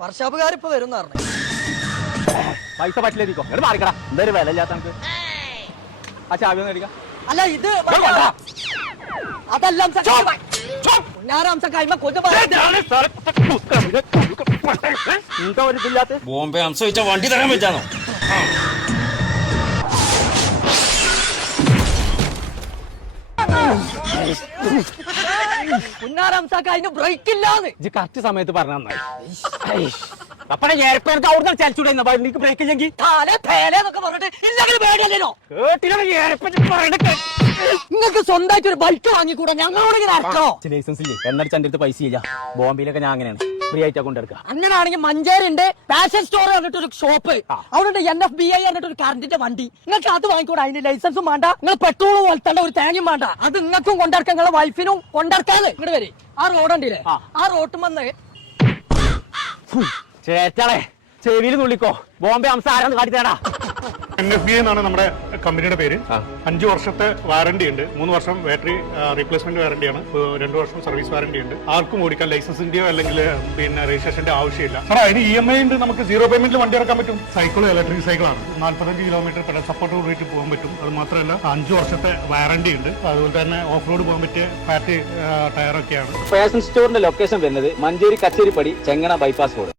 വർഷാപ്പുകാരിപ്പോ വരും പറഞ്ഞു. പൈസ പറ്റില്ലേക്കോ മാറിക്കടാ. എന്തായാലും വില ഇല്ലാത്ത നമുക്ക് ആ ചാവി ഒന്ന് എടുക്കാം. അല്ല ഇത് അതെല്ലാം ബോംബെ അംശ വെച്ച വണ്ടി തരാൻ വെച്ചാണോ? പുന്നാരംസക്ക് അതിന് ബ്രേക്ക് ഇല്ലാന്ന് ഇജ്ജ് കറക്റ്റ് സമയത്ത് പറഞ്ഞ നന്നായി. അപ്പഴേ ഏർപ്പെടുത്ത അവിടുന്ന് ചലിച്ചൂടെ എനിക്ക് ബ്രേക്ക് ഇല്ലെങ്കിൽ പറഞ്ഞിട്ട് ഇല്ലെങ്കിൽ പേടിയല്ലോ. കേട്ടില്ല. നിങ്ങൾക്ക് സ്വന്തമായിട്ട് ഒരു ബൈക്ക് വാങ്ങിക്കൂടാ? ഞങ്ങളോട് ഇങ്ങനെ ഇറക്കണോ? ലൈസൻസ് ഇല്ലേ എന്നടിച്ച് എന്റെ അടുത്ത് പൈസ ഇല്ല. ബോംബെയിലൊക്കെ ഞാൻ അങ്ങനെയാണ് ഫ്രീ ആയിട്ടാ കൊണ്ടെടുക്കുക. അങ്ങനെയാണെങ്കിൽ മഞ്ചേരി ഉണ്ട് ഫാഷൻ സ്റ്റോർ പറഞ്ഞിട്ട് ഒരു ഷോപ്പ്, അവിടെ NFBI പറഞ്ഞിട്ട് ഒരു കറണ്ടിന്റെ വണ്ടി. നിങ്ങൾക്ക് അത് വാങ്ങിക്കൂടാ? അതിന് ലൈസൻസും വേണ്ട, നിങ്ങൾ പെട്രോൾ പോലത്തെ ഒരു തേങ്ങയും വേണ്ട. അത് നിങ്ങൾക്കും കൊണ്ടിറക്കാം, നിങ്ങളെ വൈഫിനും കൊണ്ടിറക്കാതെ. ഇങ്ങോട്ട് വരെ ആ റോഡുണ്ടല്ലേ, ആ റോട്ടും വന്ന് ചേച്ചാളെ ചെവിയിൽ തുള്ളിക്കോ. ബോംബെ അംശം ആരാന്ന് കാട്ടിത്തേടാ. NFBI എന്നാണ് നമ്മുടെ കമ്പനിയുടെ പേര്. 5 വർഷത്തെ വാറണ്ടി ഉണ്ട്. 3 വർഷം ബാറ്ററി റീപ്ലേസ്മെന്റ് വാറണ്ടിയാണ്. 2 വർഷം സർവീസ് വാറണ്ടി ഉണ്ട്. ആർക്കും ഓടിക്കാൻ ലൈസൻസിന്റെയോ അല്ലെങ്കിൽ പിന്നെ രജിസ്ട്രേഷന്റെ ആവശ്യമില്ല. സാർ അതിന് EMI ഉണ്ട്. നമുക്ക് 0 പേയ്മെന്റിൽ വണ്ടി ഇറക്കാൻ പറ്റും. സൈക്കിൾ ഇലക്ട്രിക് സൈക്കിളാണ്. 45 കിലോമീറ്റർ പെഡൽ സപ്പോർട്ട് കൂടിയിട്ട് പോകാൻ പറ്റും. അത് മാത്രമല്ല 5 വർഷത്തെ വാറണ്ടി ഉണ്ട്. അതുപോലെ തന്നെ ഓഫ് റോഡ് പോകാൻ പറ്റിയ ഫാറ്റ് ടയറൊക്കെയാണ്. ഫാഷൻ സ്റ്റോറിന്റെ ലൊക്കേഷൻ വരുന്നത് മഞ്ചേരി കച്ചേരിപ്പടി ചെങ്ങണ ബൈപ്പാസ് റോഡ്.